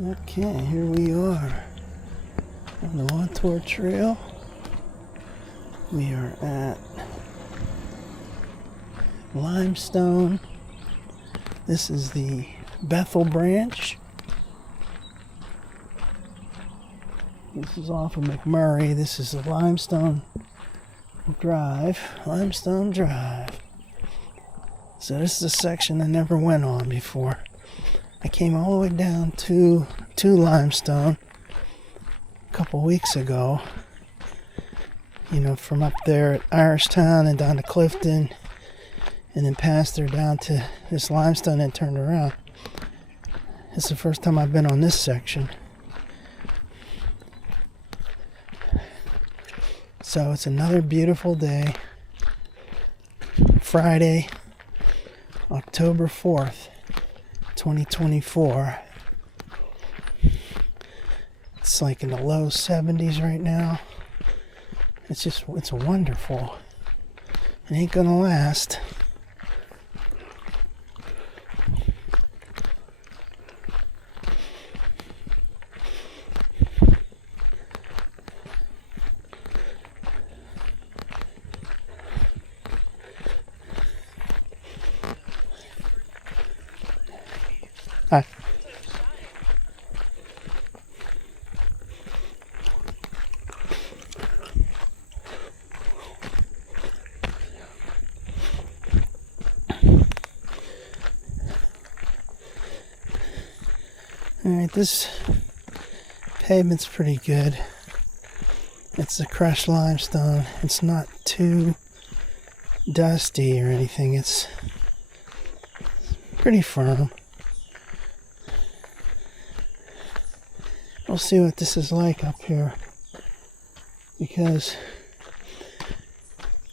Okay, here we are on the Montour Trail. We are at Limestone. This is the Bethel branch. This is off of McMurray. This is the Limestone Drive. Limestone Drive. So this is a section I never went on before. I came all the way down to Limestone a couple weeks ago. You know, from up there at Irishtown and down to Clifton, and then passed there down to this Limestone and turned around. It's the first time I've been on this section. So it's another beautiful day. Friday, October 4th. 2024. It's like in the low 70s right now. It's wonderful. It ain't gonna last. Hi. Alright, this pavement's pretty good. It's a crushed limestone. It's not too dusty or anything. It's pretty firm. We'll see what this is like up here, because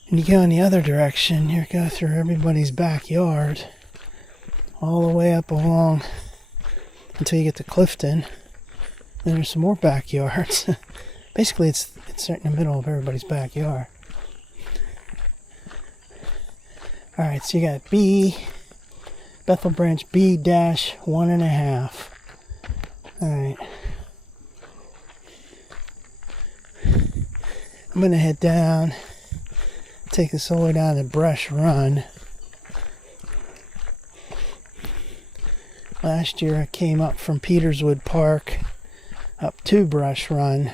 when you go in the other direction, you go through everybody's backyard all the way up along until you get to Clifton. Then there's some more backyards. Basically, it's right in the middle of everybody's backyard. Alright, so you got Bethel branch B-1.5. Alright. I'm going to head down, take this all the way down to Brush Run. Last year I came up from Peterswood Park up to Brush Run.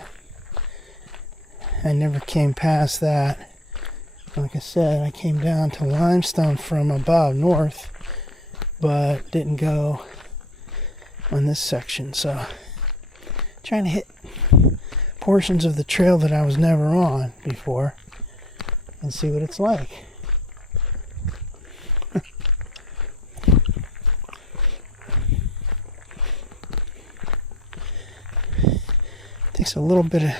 I never came past that. Like I said, I came down to Limestone from above north, but didn't go on this section. So trying to hit portions of the trail that I was never on before and see what it's like. Takes a little bit of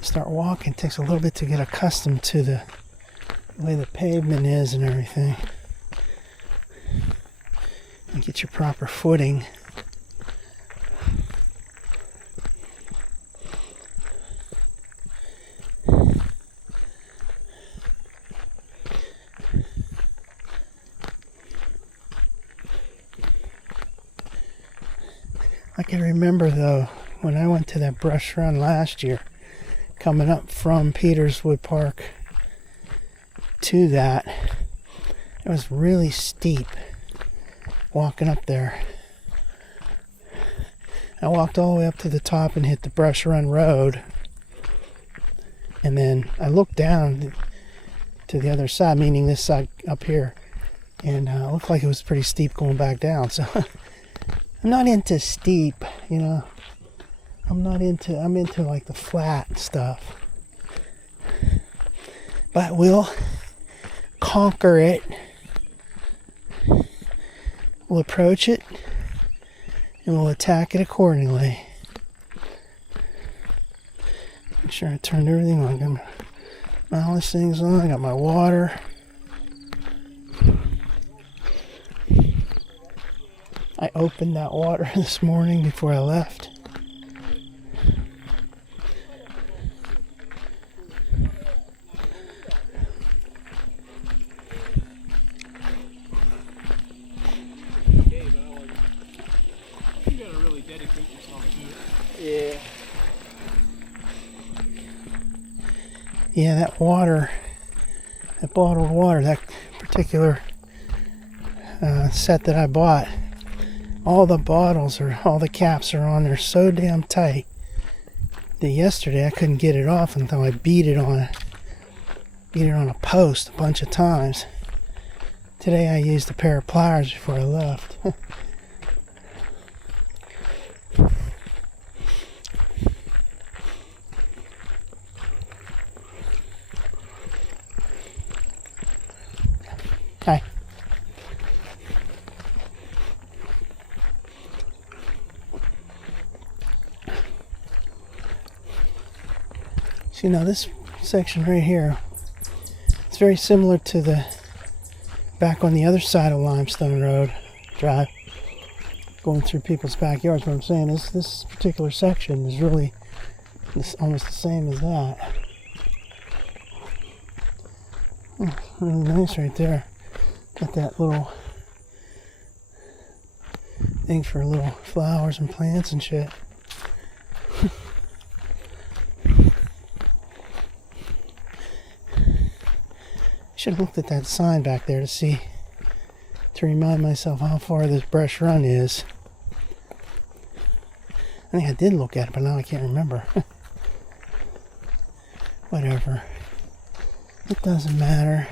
start walking, takes a little bit to get accustomed to the way the pavement is and everything, and get your proper footing. I can remember though, when I went to that brush run last year, coming up from Peterswood Park to that, it was really steep walking up there. I walked all the way up to the top and hit the brush run road, and then I looked down to the other side, meaning this side up here, and it looked like it was pretty steep going back down. So I'm not into steep, you know. I'm into like the flat stuff. But we'll conquer it. We'll approach it and we'll attack it accordingly. Make sure I turned everything on. I got all these things on. I got my water. I opened that water this morning before I left. dedicate yourself to it. Yeah. Yeah, that water, that bottled water, that particular set that I bought, all the bottles or all the caps are on there so damn tight that yesterday I couldn't get it off until I beat it on a post a bunch of times. Today I used a pair of pliers before I left. Hi. So, this section right here, it's very similar to the back on the other side of Limestone Road Drive, going through people's backyards. What I'm saying is this particular section is really almost the same as that. Really nice right there. Got that little thing for little flowers and plants and shit. Should have looked at that sign back there to remind myself how far this brush run is. I think I did look at it, but now I can't remember. Whatever. It doesn't matter.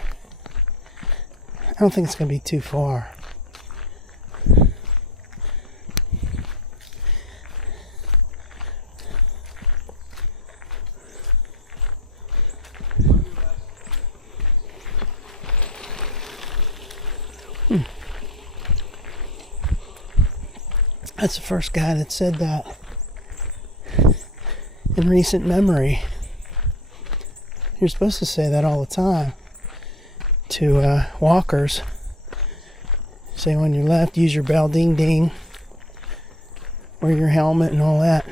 I don't think it's going to be too far. That's the first guy that said that in recent memory. You're supposed to say that all the time to walkers. Say when you're left, use your bell, ding ding, wear your helmet and all that.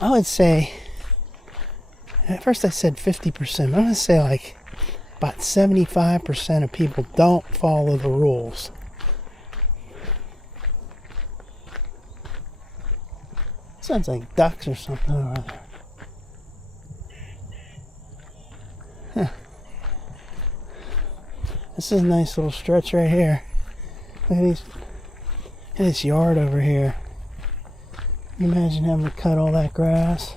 I would say, at first I said 50%, I'm going to say like about 75% of people don't follow the rules. Sounds like ducks or something over there. Huh. This is a nice little stretch right here. Look at this yard over here. Can you imagine having to cut all that grass?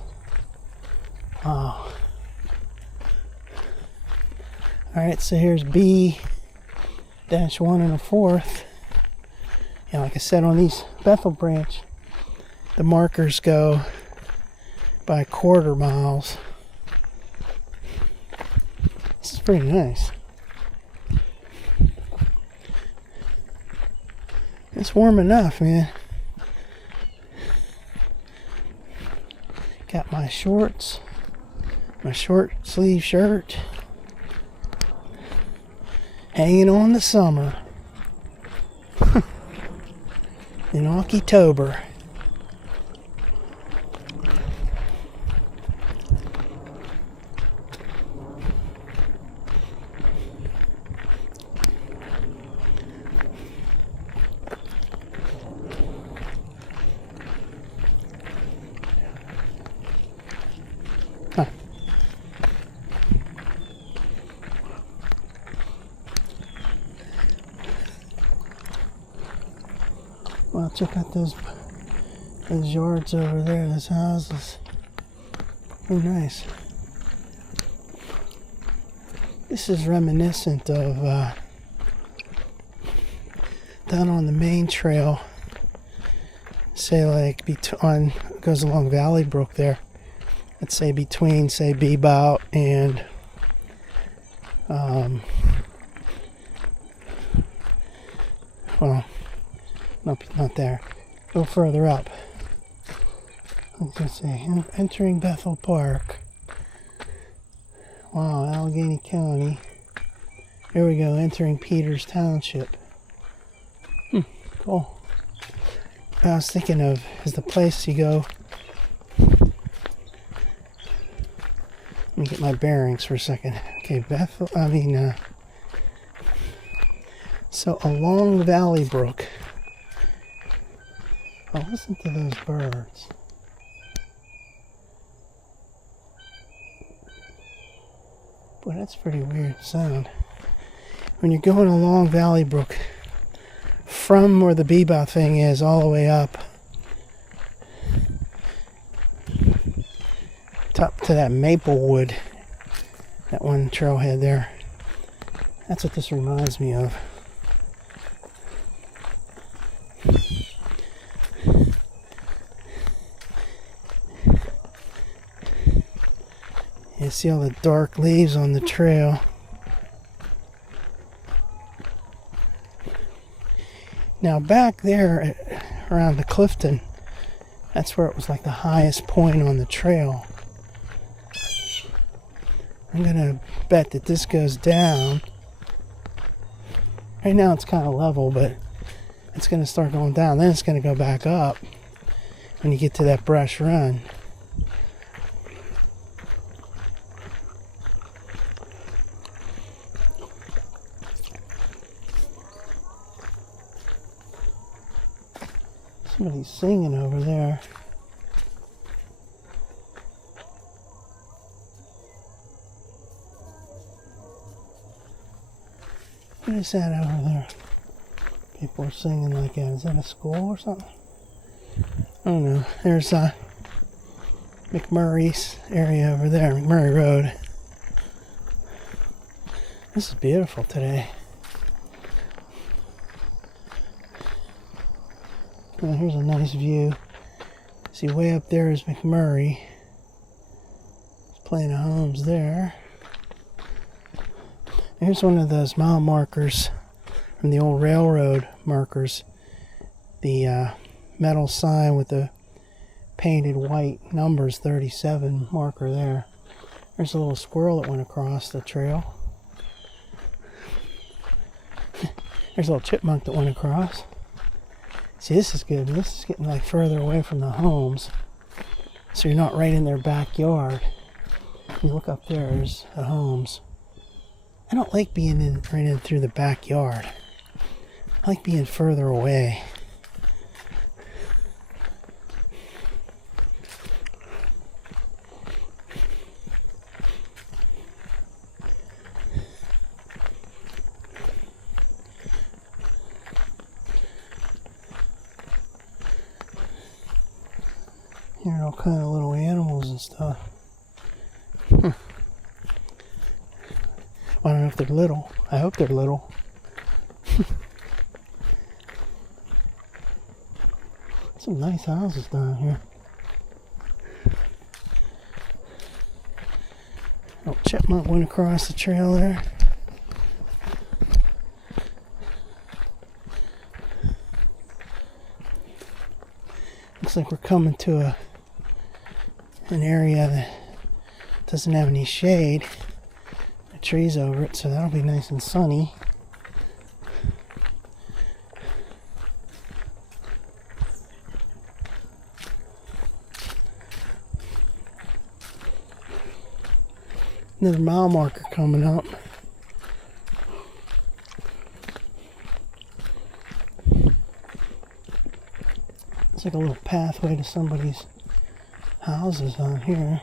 Wow. Alright, so here's B-1 1/4. Yeah, like I said, on these Bethel branch, the markers go by quarter miles. This is pretty nice. It's warm enough, man. Got my shorts, my short sleeve shirt, hanging on the summer in October. Well, check out those yards over there, those houses. Very nice. This is reminiscent of down on the main trail, say like goes along Valley Brook there. Let's say between, say, Bebout and well, nope, not there. A little further up. Let's see, entering Bethel Park. Wow, Allegheny County. Here we go, entering Peters Township. Cool. I was thinking of is the place you go. Let me get my bearings for a second. Okay, Bethel. So along Valley Brook, Oh, listen to those birds. Boy, that's a pretty weird sound. When you're going along Valley Brook, from where the bebop thing is all the way up, top to that Maplewood, that one trailhead there. That's what this reminds me of. You see all the dark leaves on the trail. Now back there around the Clifton, that's where it was like the highest point on the trail. I'm gonna bet that this goes down. Right now it's kind of level, but it's gonna start going down. Then it's gonna go back up when you get to that brush run. Somebody's singing over there. What is that over there? People are singing like that. Is that a school or something? I don't know. There's McMurray's area over there, McMurray Road. This is beautiful today. Well, here's a nice view. See, way up there is McMurray. There's plenty of homes there. Here's one of those mile markers from the old railroad markers. The metal sign with the painted white numbers, 37 marker there. There's a little squirrel that went across the trail. There's a little chipmunk that went across. See, this is good. This is getting like further away from the homes, so you're not right in their backyard. You look up there, there's the homes. I don't like being right in through the backyard. I like being further away. Hearing all kind of little animals and stuff. Well, I don't know if they're little. I hope they're little. Some nice houses down here. Oh, chipmunk went across the trail there. Looks like we're coming to an area that doesn't have any shade. The trees over it, so that'll be nice and sunny. Another mile marker coming up. It's like a little pathway to somebody's houses on here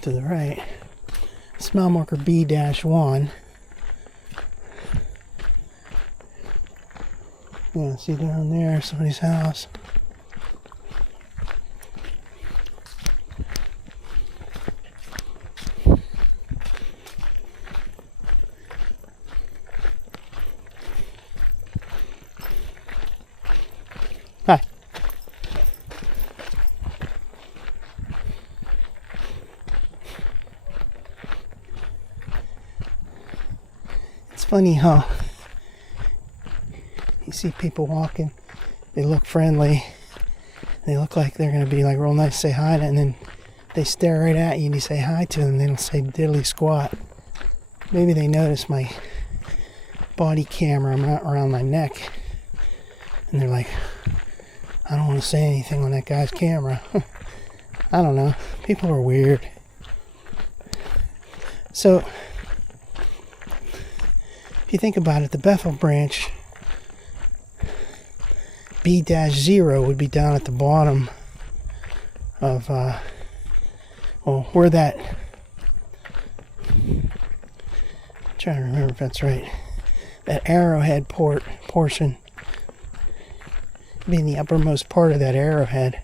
to the right. It's mile marker B-1. Yeah, see down there somebody's house. Hi. It's funny how you see people walking, they look friendly, they look like they're going to be like real nice, say hi, and then they stare right at you and you say hi to them, they don't say diddly squat. Maybe they notice my body camera around my neck and they're like, I don't want to say anything on that guy's camera. I don't know. People are weird. So, if you think about it, the Bethel branch, B-0 would be down at the bottom of, where that, I'm trying to remember if that's right, that arrowhead portion being the uppermost part of that arrowhead,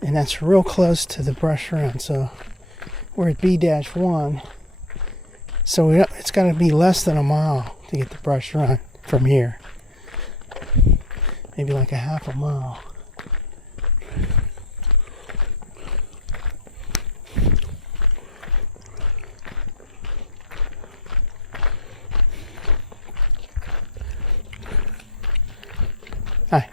and that's real close to the brush run. So we're at B-1, so it's got to be less than a mile to get the brush run from here. Maybe like a half a mile. Hi.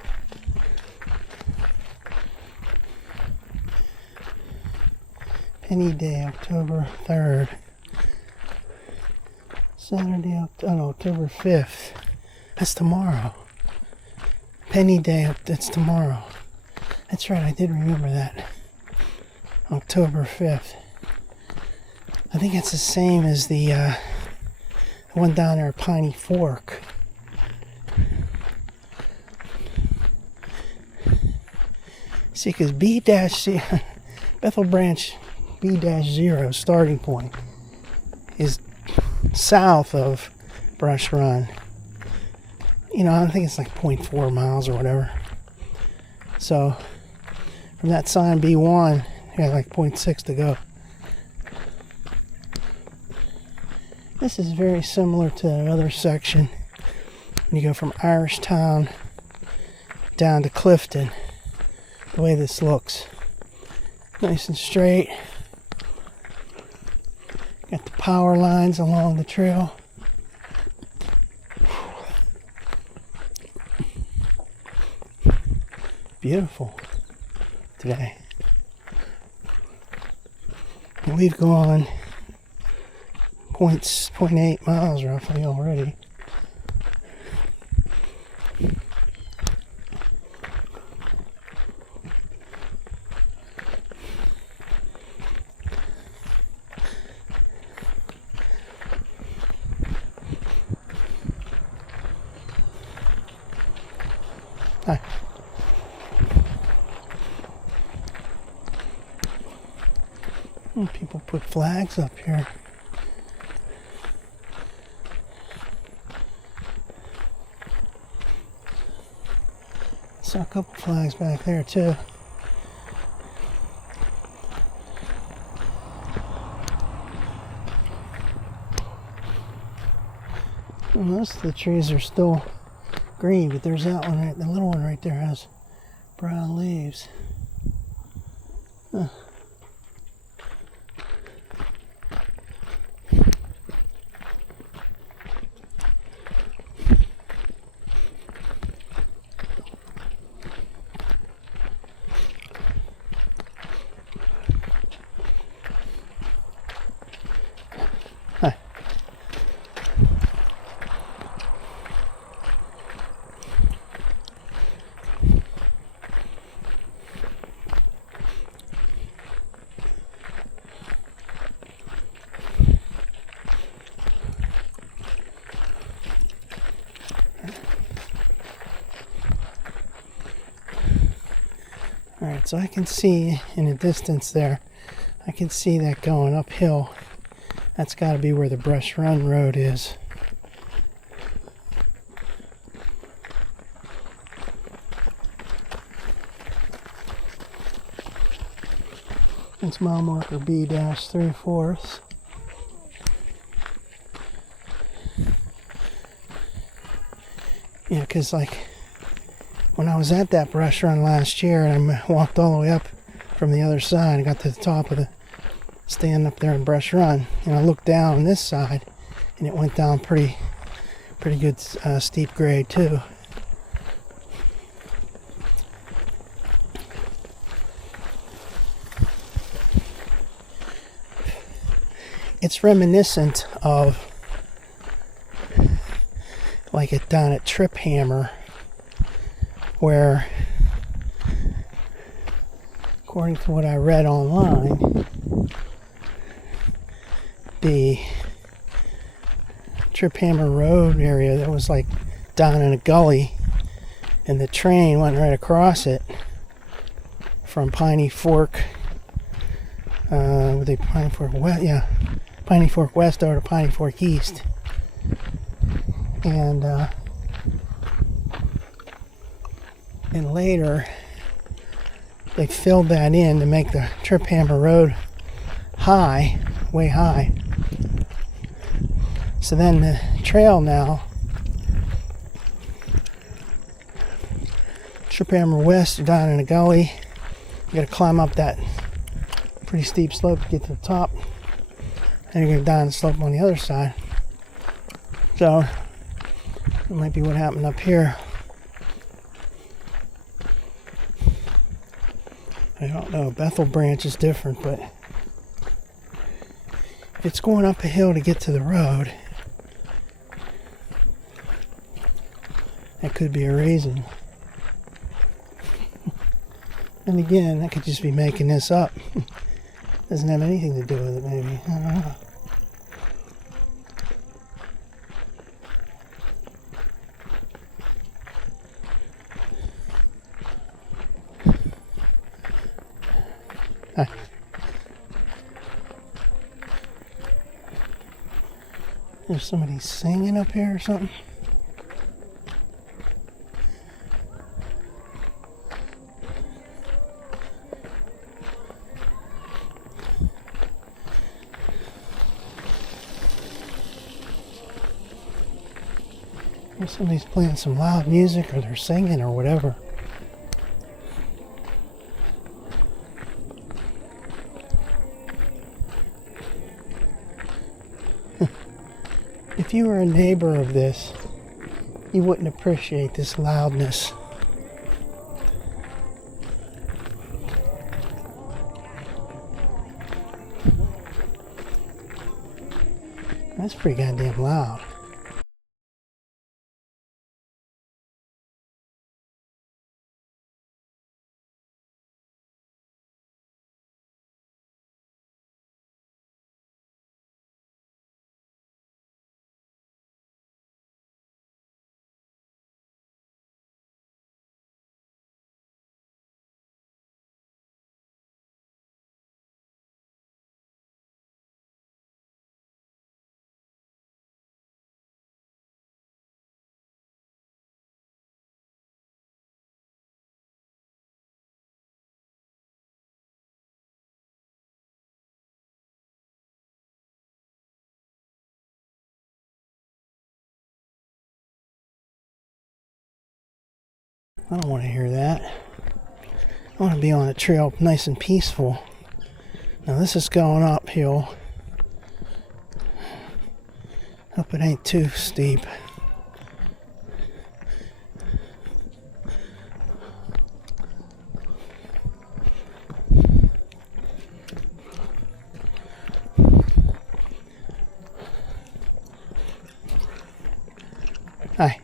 Penny Day, October 3rd. Saturday, October 5th. That's tomorrow. Penny Day, that's tomorrow. That's right, I did remember that. October 5th. I think it's the same as the one down there at Piney Fork. See, because B-C, Bethel Branch B-0 starting point is south of Brush Run. You know, I think it's like 0.4 miles or whatever. So, from that sign B1, you got like 0.6 to go. This is very similar to the other section. When you go from Irishtown down to Clifton, the way this looks. Nice and straight. Got the power lines along the trail. Beautiful today. And we've gone 0.8 miles roughly already. Hi. People put flags up here. Saw a couple flags back there too. Well, most of the trees are still green, but there's that one right, the little one right there has brown leaves. Huh. Hi. Alright, so I can see in the distance there, I can see that going uphill. That's got to be where the Brush Run Road is. It's mile marker B-3/4. Yeah, because like when I was at that brush run last year and I walked all the way up from the other side, I got to the top of the stand up there in Brush Run, and I looked down on this side and it went down pretty good steep grade too. It's reminiscent of like it down at Trip Hammer, where according to what I read online, the Trip Hammer Road area that was like down in a gully and the train went right across it from Piney Fork. Piney Fork West? Yeah, Piney Fork West over to Piney Fork East, and later they filled that in to make the Trip Hammer Road high, way high. So then the trail now, Trip Hammer West, down in a gully. You gotta climb up that pretty steep slope to get to the top, and you're gonna down the slope on the other side. So it might be what happened up here. I don't know. Bethel branch is different, but if it's going up a hill to get to the road, that could be a reason. And again, I could just be making this up. Doesn't have anything to do with it, maybe. I don't know. Hi. There's somebody singing up here or something. Somebody's playing some loud music, or they're singing, or whatever. If you were a neighbor of this, you wouldn't appreciate this loudness. That's pretty goddamn loud. I don't want to hear that. I want to be on a trail nice and peaceful. Now this is going uphill. Hope it ain't too steep. Hi.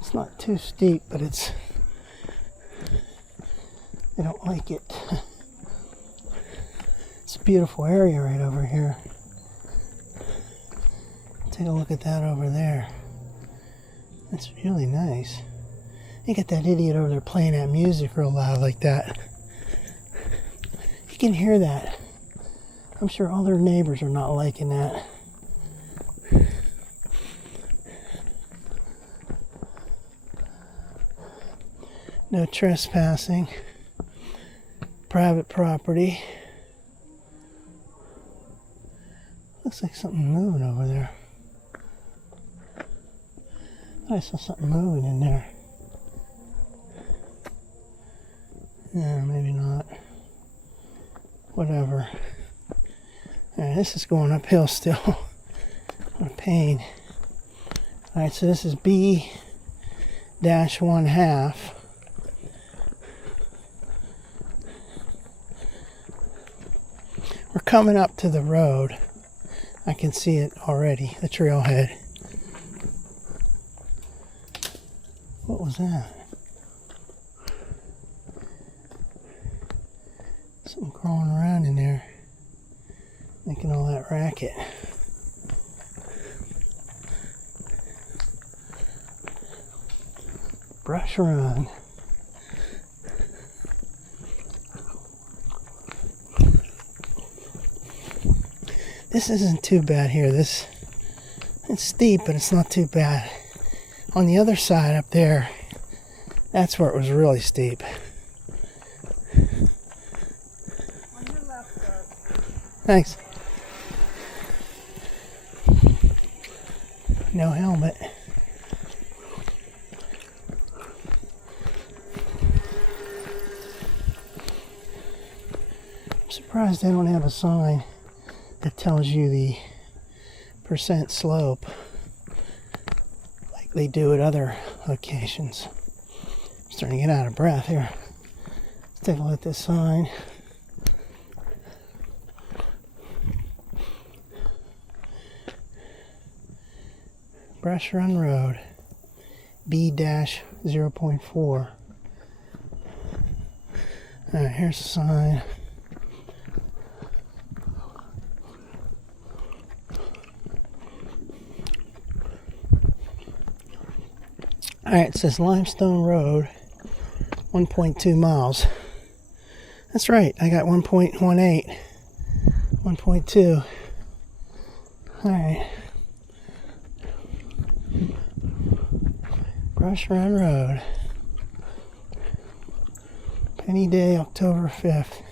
It's not too steep, but I don't like it. It's a beautiful area right over here. Take a look at that over there. That's really nice. You got that idiot over there playing that music real loud like that. You can hear that. I'm sure all their neighbors are not liking that. No trespassing. Private property. Looks like something moving over there. I saw something moving in there. Yeah, maybe not. Whatever. Alright, this is going uphill still. What a pain. Alright, so this is B-1/2. We're coming up to the road. I can see it already, the trailhead. What was that? Something crawling around in there, making all that racket. Brush Run. This isn't too bad here. It's steep, but it's not too bad. On the other side up there, that's where it was really steep. On your left, sir. Thanks. No helmet. I'm surprised they don't have a sign that tells you the percent slope like they do at other locations. I'm starting to get out of breath here. Let's take a look at this sign. Brush Run Road, B-0.4. Alright, here's the sign. Alright, it says Limestone Road, 1.2 miles. That's right, I got 1.18, 1.2. Alright. Brush Run Road. Penny Day, October 5th.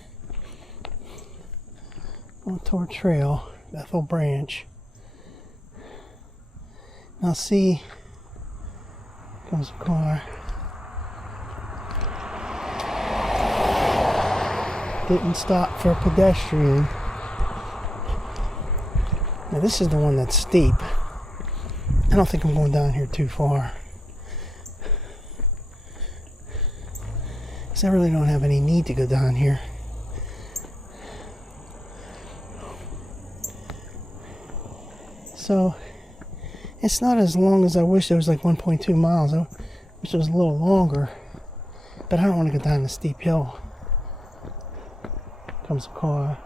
Montour Trail, Bethel Branch. Now see, comes a car. Didn't stop for a pedestrian. Now this is the one that's steep. I don't think I'm going down here too far. Because I really don't have any need to go down here. So, it's not as long as I wish. It was like 1.2 miles. I wish it was a little longer. But I don't want to go down the steep hill. Comes a car.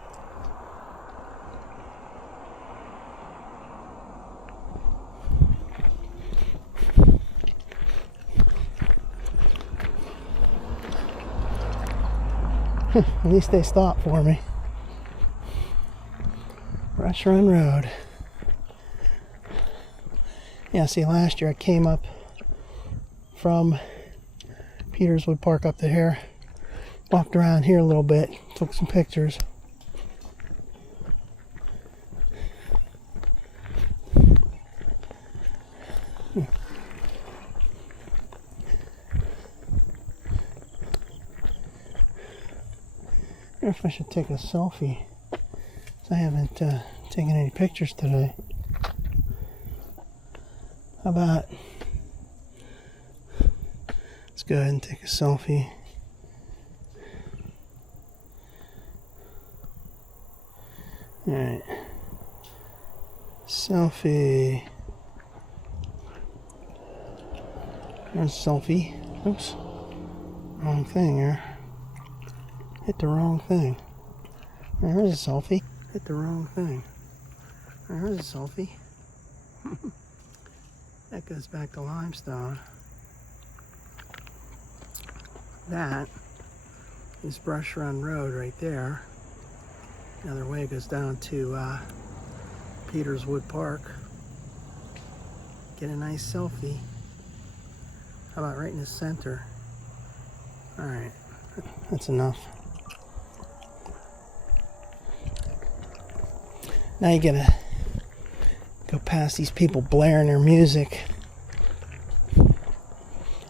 At least they stopped for me. Brush Run Road. Yeah, see, last year I came up from Peterswood Park up to here, walked around here a little bit, took some pictures. I wonder if I should take a selfie. I haven't taken any pictures today. How about let's go ahead and take a selfie. Alright. Selfie. There's a selfie. Oops. Wrong thing here. Hit the wrong thing. There's a selfie. Hit the wrong thing. There's a selfie. That goes back to Limestone. That is Brush Run Road right there. The other way goes down to Peterswood Park. Get a nice selfie. How about right in the center? Alright, that's enough. Now you gotta go past these people blaring their music.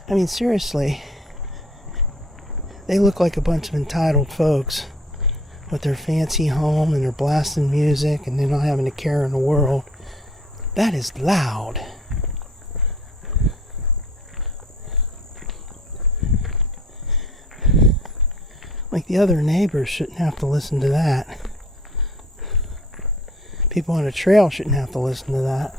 I mean, seriously, they look like a bunch of entitled folks with their fancy home and they're blasting music and they're not having a care in the world. That is loud. Like the other neighbors shouldn't have to listen to that. People on a trail shouldn't have to listen to that.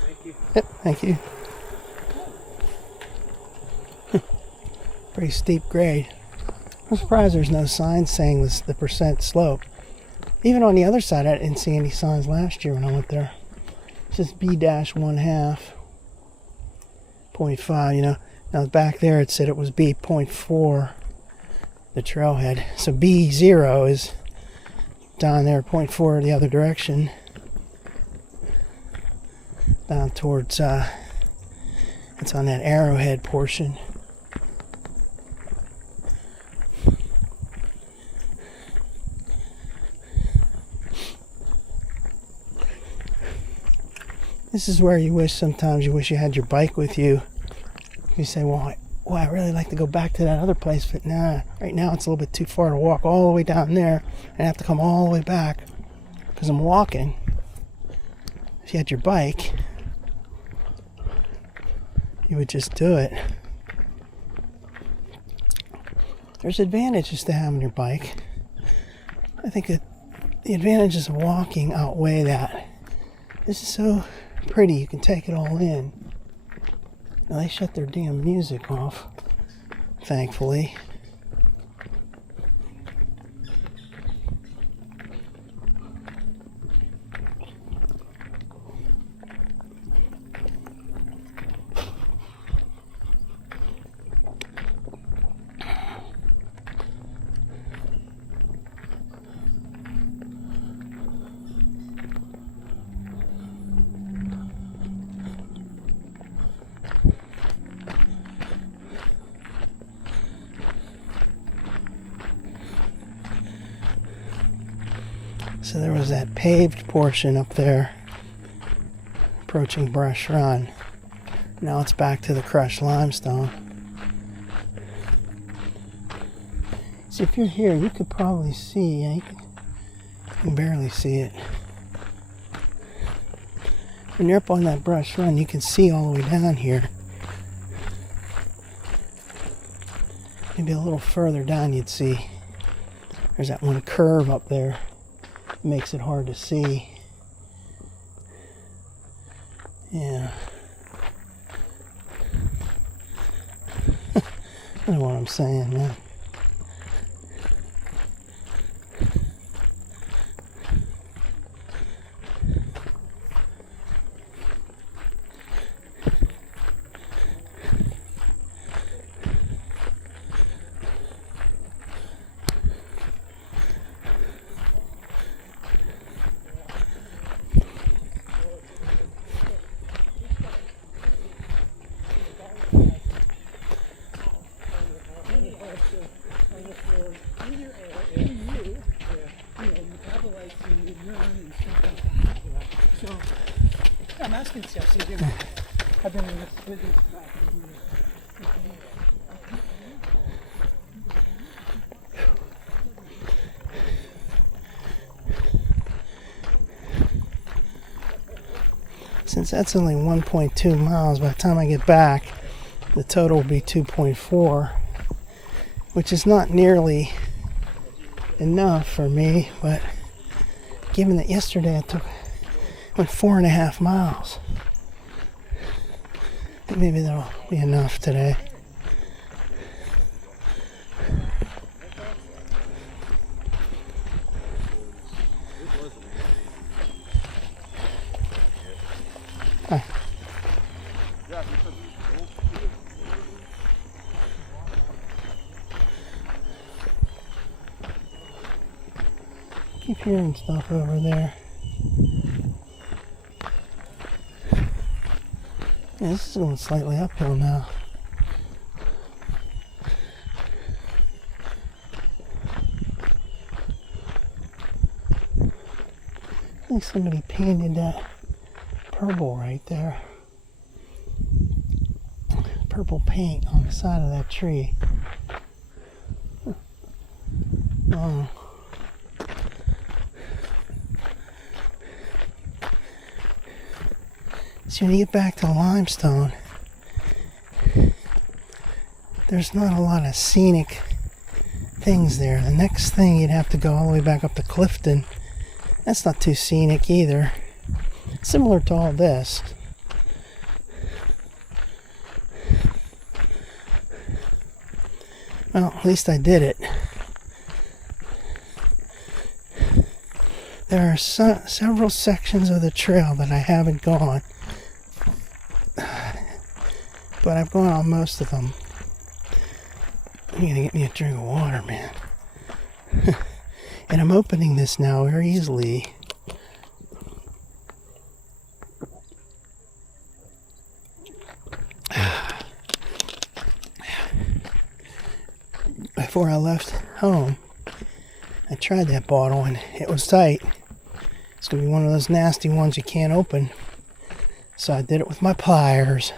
Thank you. Yep, thank you. Pretty steep grade. I'm surprised there's no sign saying this, the percent slope. Even on the other side, I didn't see any signs last year when I went there. It's just B-1/2, 0.5, you know. Now back there it said it was B.4, the trailhead. So B0 is down there, 0.4 the other direction. Down towards, it's on that arrowhead portion. This is where you wish sometimes you wish you had your bike with you. You say, well, I really like to go back to that other place, but nah, right now it's a little bit too far to walk all the way down there and have to come all the way back because I'm walking. If you had your bike, you would just do it. There's advantages to having your bike. I think that the advantages of walking outweigh that. This is so pretty, you can take it all in. Now they shut their damn music off, thankfully. So there was that paved portion up there approaching Brush Run. Now it's back to the crushed limestone. So if you're here, you could probably see, yeah, you can barely see it. When you're up on that Brush Run, you can see all the way down here. Maybe a little further down you'd see. There's that one curve up there. Makes it hard to see. Yeah. I know what I'm saying, man. I'm asking Chelsea, I've been in this business back for years. Since that's only 1.2 miles, by the time I get back, the total will be 2.4, which is not nearly enough for me, but given that yesterday I went 4.5 miles, maybe that'll be enough today. Hi. Keep hearing stuff over there. Yeah, this is going slightly uphill now. I think somebody painted that purple right there. Purple paint on the side of that tree. Oh. So when you get back to Limestone, there's not a lot of scenic things there. The next thing, you'd have to go all the way back up to Clifton. That's not too scenic either. Similar to all this. Well, at least I did it. There are several sections of the trail that I haven't gone, but I've gone on most of them. I'm gonna get me a drink of water, man. And I'm opening this now very easily. Before I left home, I tried that bottle and it was tight. It's gonna be one of those nasty ones you can't open. So I did it with my pliers.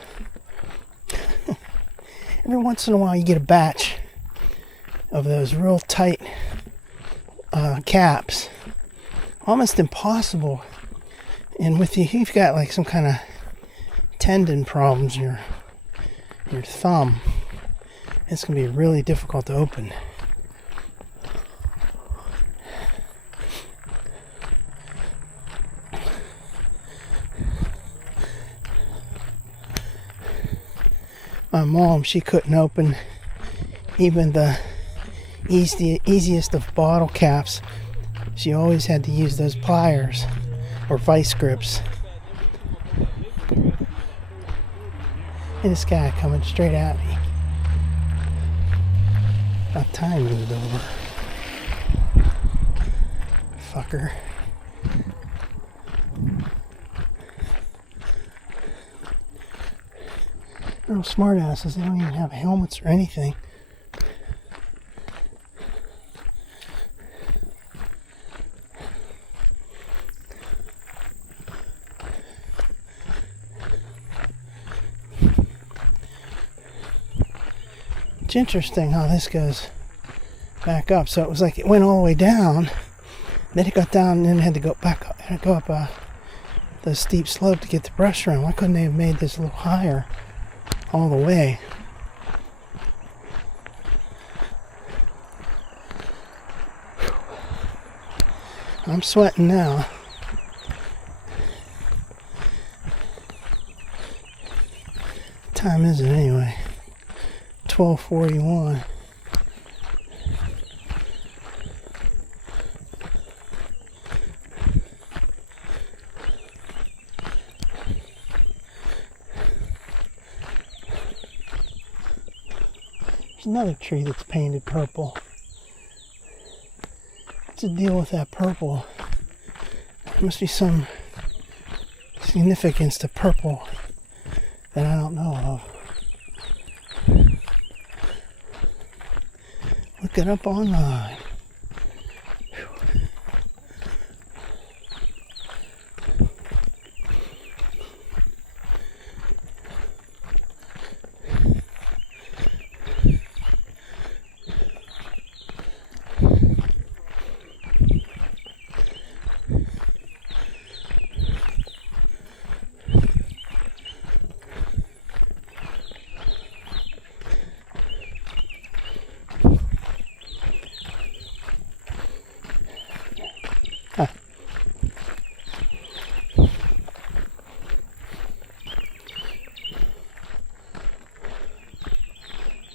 Every once in a while you get a batch of those real tight caps. Almost impossible. And with you've got like some kind of tendon problems in your thumb, it's gonna be really difficult to open. My mom, she couldn't open even the easiest of bottle caps. She always had to use those pliers or vice grips. And this guy coming straight at me. About time moved over. Fucker. They're all smart asses. They don't even have helmets or anything. It's interesting how this goes back up. So it was like it went all the way down, then it got down, and then it had to go back up, and go up the steep slope to get the brush around. Why couldn't they have made this a little higher all the way? I'm sweating now. What time is it anyway? 12:41. There's another tree that's painted purple. What's the deal with that purple? There must be some significance to purple that I don't know of. Look it up online.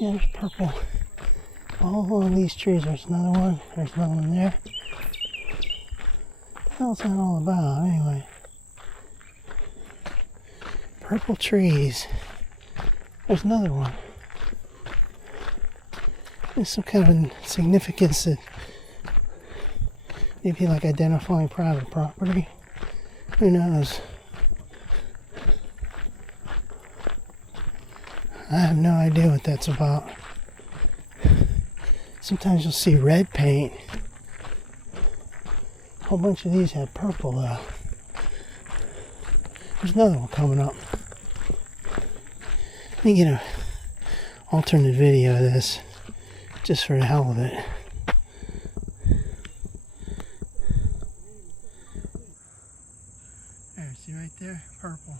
Yeah, there's purple all along these trees. There's another one. There's another one there. What the hell's that all about, anyway? Purple trees. There's another one. There's some kind of significance that maybe like identifying private property. Who knows? I have no idea what that's about. Sometimes you'll see red paint. A whole bunch of these have purple though. There's another one coming up. Let me get an alternate video of this, just for the hell of it. There, see right there? Purple.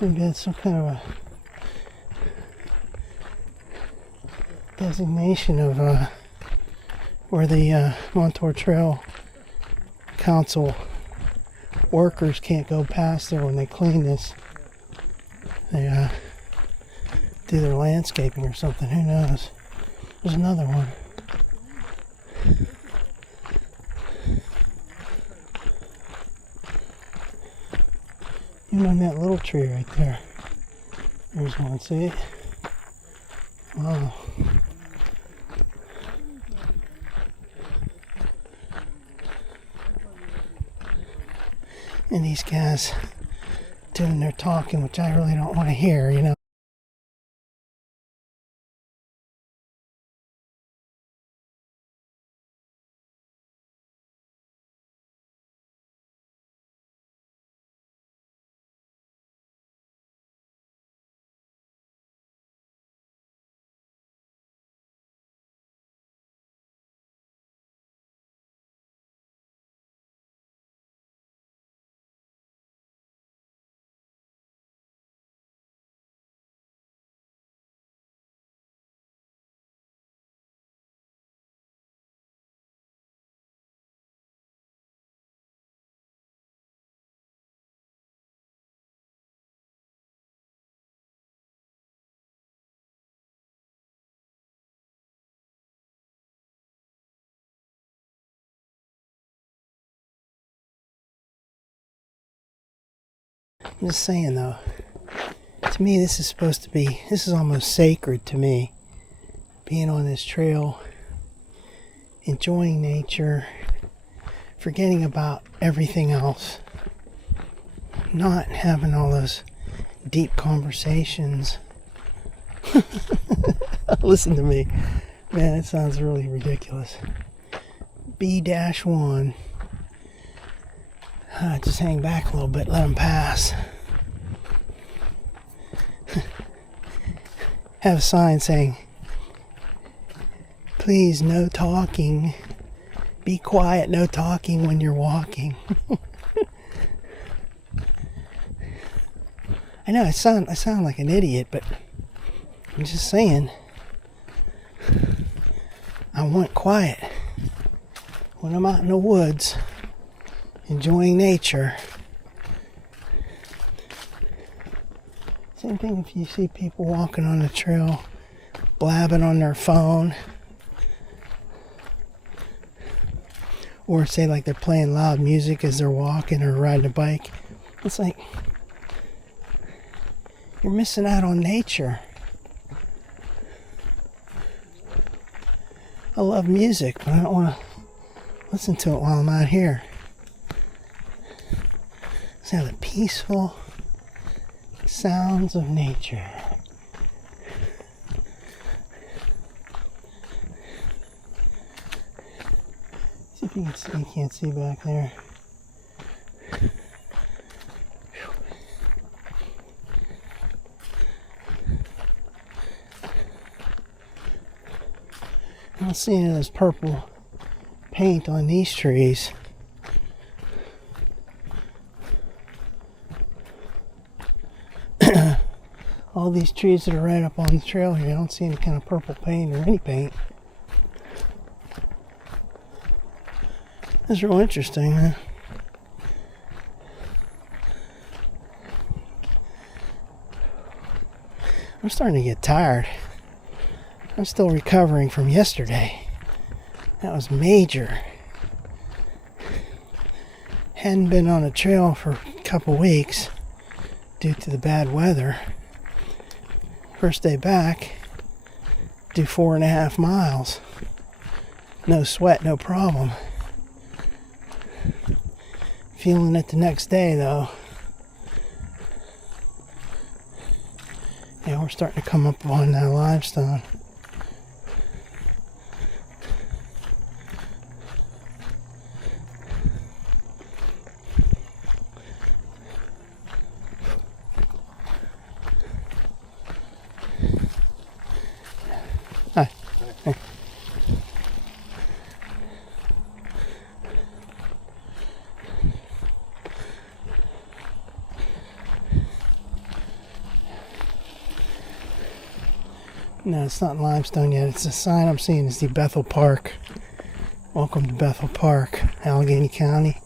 Maybe that's some kind of a designation of where the Montour Trail Council workers can't go past there when they clean this. They do their landscaping or something. Who knows? There's another one. Even on that little tree right there. There's one, see? Wow. And these guys doing their talking, which I really don't want to hear, you know. I'm just saying though, to me this is almost sacred to me. Being on this trail, enjoying nature, forgetting about everything else, not having all those deep conversations. Listen to me. Man, it sounds really ridiculous. B-1. Just hang back a little bit, let them pass. Have a sign saying, please, no talking. Be quiet, no talking when you're walking. I know I sound like an idiot, but I'm just saying, I want quiet when I'm out in the woods enjoying nature. Same thing if you see people walking on the trail blabbing on their phone, or say like they're playing loud music as they're walking or riding a bike. It's like you're missing out on nature. I love music, but I don't want to listen to it while I'm out here. Let's have the peaceful sounds of nature. See if you can see. You can't see back there. I don't see any of this purple paint on these trees. All these trees that are right up on the trail here, I don't see any kind of purple paint or any paint. That's real interesting, huh? I'm starting to get tired. I'm still recovering from yesterday. That was major. Hadn't been on a trail for a couple weeks due to the bad weather. First day back, do 4.5 miles. No sweat, no problem. Feeling it the next day though. Yeah, we're starting to come up on that limestone. Hi. Hey. No, it's not limestone yet. It's a sign I'm seeing is the Bethel Park. Welcome to Bethel Park, Allegheny County.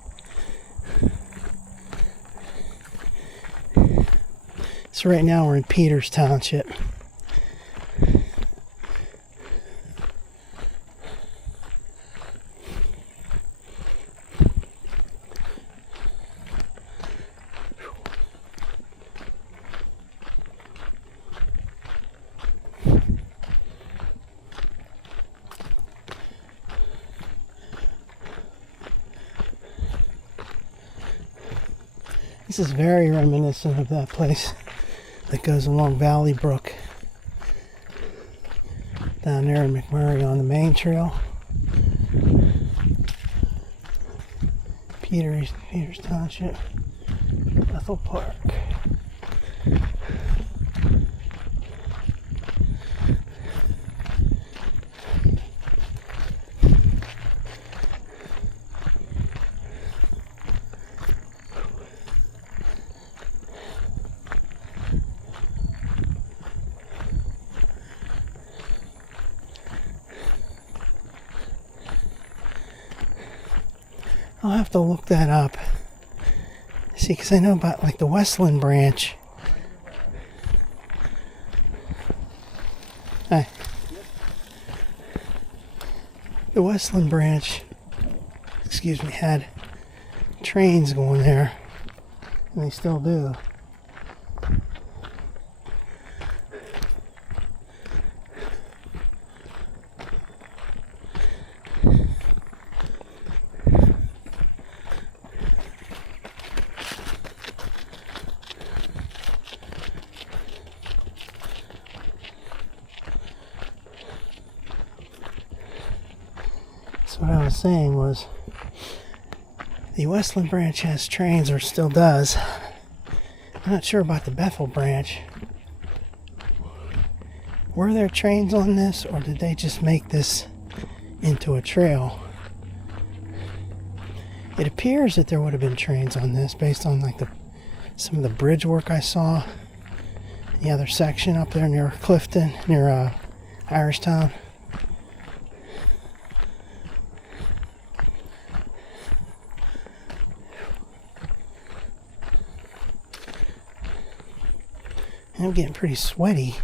So right now we're in Peters Township. This is very reminiscent of that place that goes along Valley Brook down there in McMurray on the main trail. Peters Township, Bethel Park. I'll have to look that up. See, because I know about like the Westland branch. Hi. The Westland branch, excuse me, had trains going there. And they still do. So what I was saying was the Westland branch has trains, or still does. I'm not sure about the Bethel branch. Were there trains on this, or did they just make this into a trail? It appears that there would have been trains on this based on like some of the bridge work I saw. The other section up there near Clifton, near Irishtown. I'm getting pretty sweaty.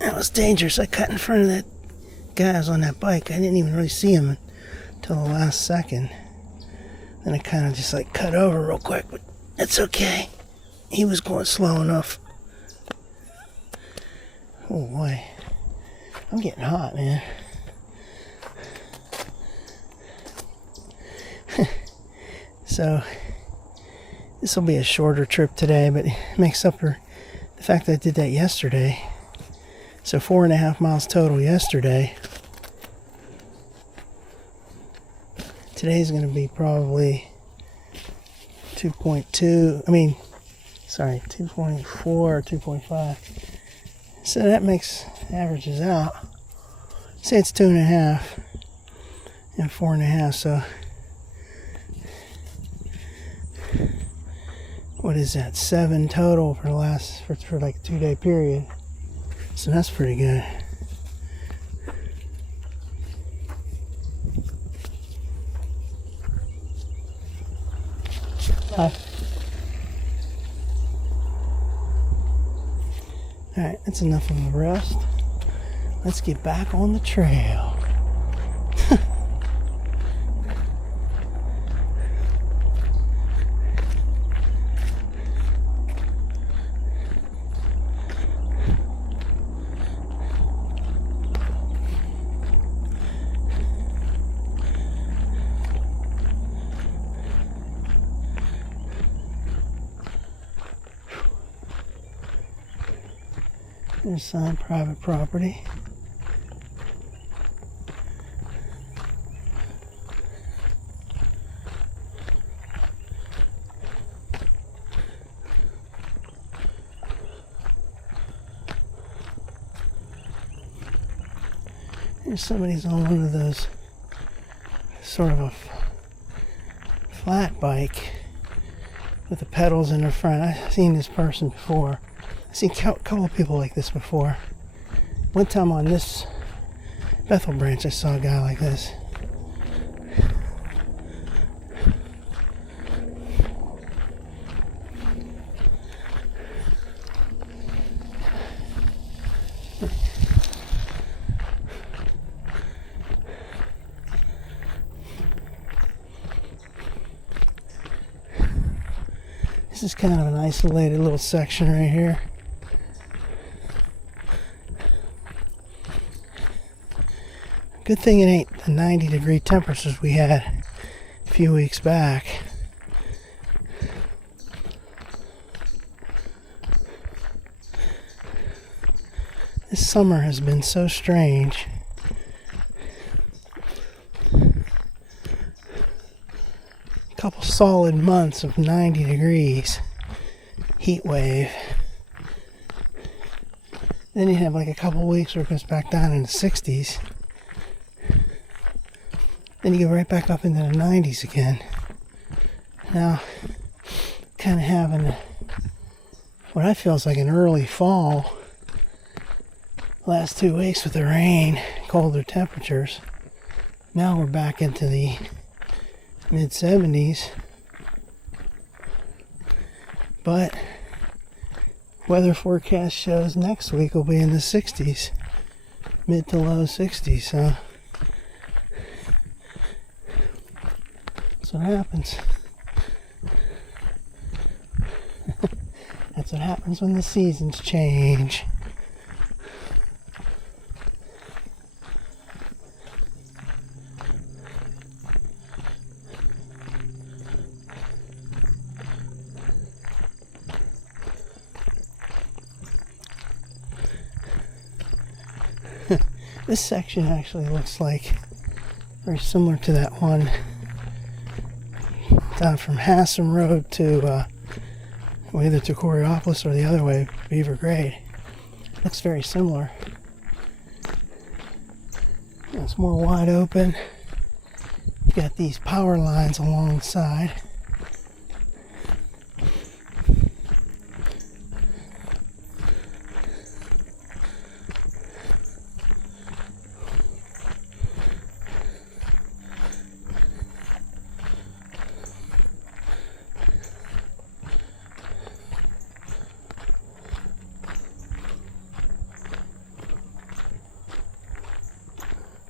That was dangerous. I cut in front of that guy who was on that bike. I didn't even really see him until the last second. Then I kind of just like cut over real quick, but it's okay. He was going slow enough. Oh boy. I'm getting hot, man. So, this will be a shorter trip today, but it makes up for the fact that I did that yesterday. So 4.5 miles total yesterday. Today's going to be probably 2.2, 2.4 or 2.5. So that averages out. Say it's 2.5 and 4.5, so what is that, 7 total for like a 2-day period. So that's pretty good. Hi. Alright, that's enough of a rest. Let's get back on the trail. There's some private property. There's somebody's on one of those, sort of a flat bike with the pedals in the front. I've seen this person before. I've seen a couple of people like this before. One time on this Bethel branch, I saw a guy like this. This is kind of an isolated little section right here. Good thing it ain't the 90-degree temperatures we had a few weeks back. This summer has been so strange. A couple solid months of 90 degrees, heat wave. Then you have like a couple weeks where it goes back down in the 60s. Then you go right back up into the 90s again. Now, kind of having what I feel is like an early fall. Last 2 weeks with the rain, colder temperatures. Now we're back into the mid 70s. But weather forecast shows next week will be in the 60s. Mid to low 60s, so that's what happens. That's what happens when the seasons change. This section actually looks like very similar to that one down from Hassan Road to either to Coriopolis or the other way, Beaver Grade. Looks very similar. It's more wide open. You got these power lines along the side.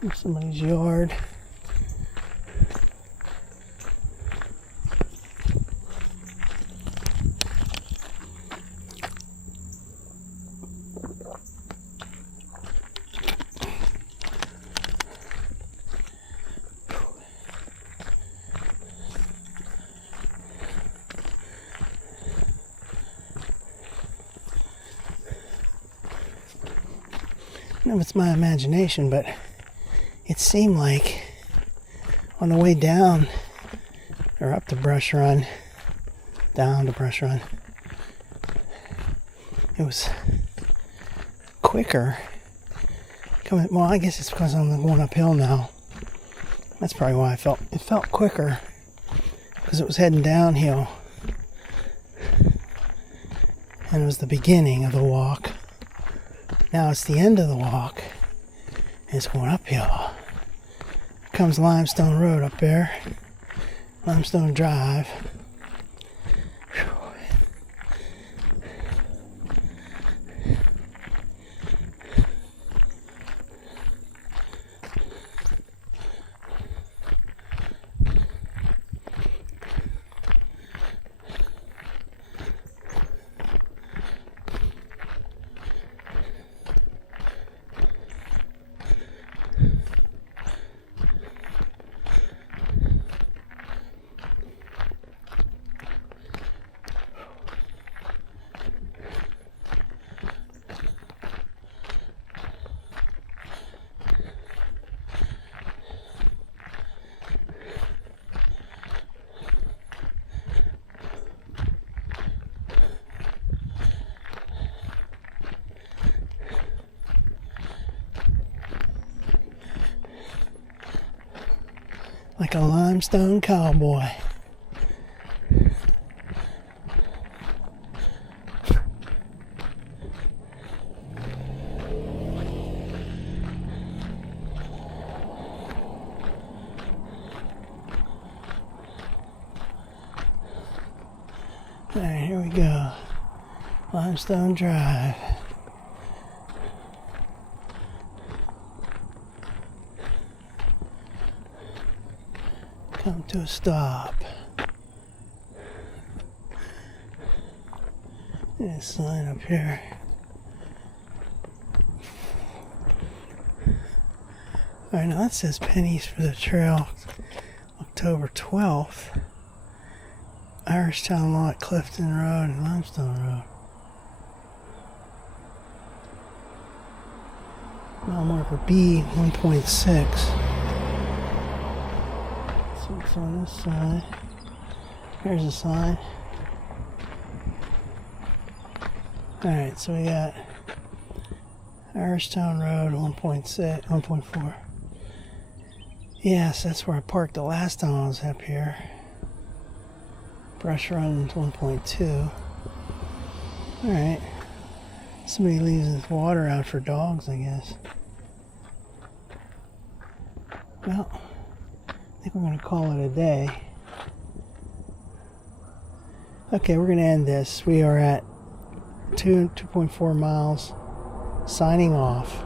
Here's somebody's yard. I don't know if it's my imagination, but it seemed like on the way down or up to Brush Run, down to Brush Run, it was quicker coming. Well, I guess it's because I'm going uphill now. That's probably why it felt quicker, because it was heading downhill. And it was the beginning of the walk. Now it's the end of the walk. And it's going uphill. Here comes Limestone Road up there. Limestone Drive. Like a limestone cowboy. Alright, here we go. Limestone Drive. Come to a stop. There's a sign up here. Alright, now that says pennies for the trail, October 12th. Irishtown Lot, Clifton Road, and Limestone Road. Mile marker B 1.6. It's on this side. Here's a sign. Alright, so we got Irishtown Road 1.6, 1.4. Yes, that's where I parked the last time I was up here. Brush Run 1.2. Alright. Somebody leaves his water out for dogs, I guess. Well, I think we're going to call it a day. Okay, we're going to end this. We are at 2.4 miles. Signing off.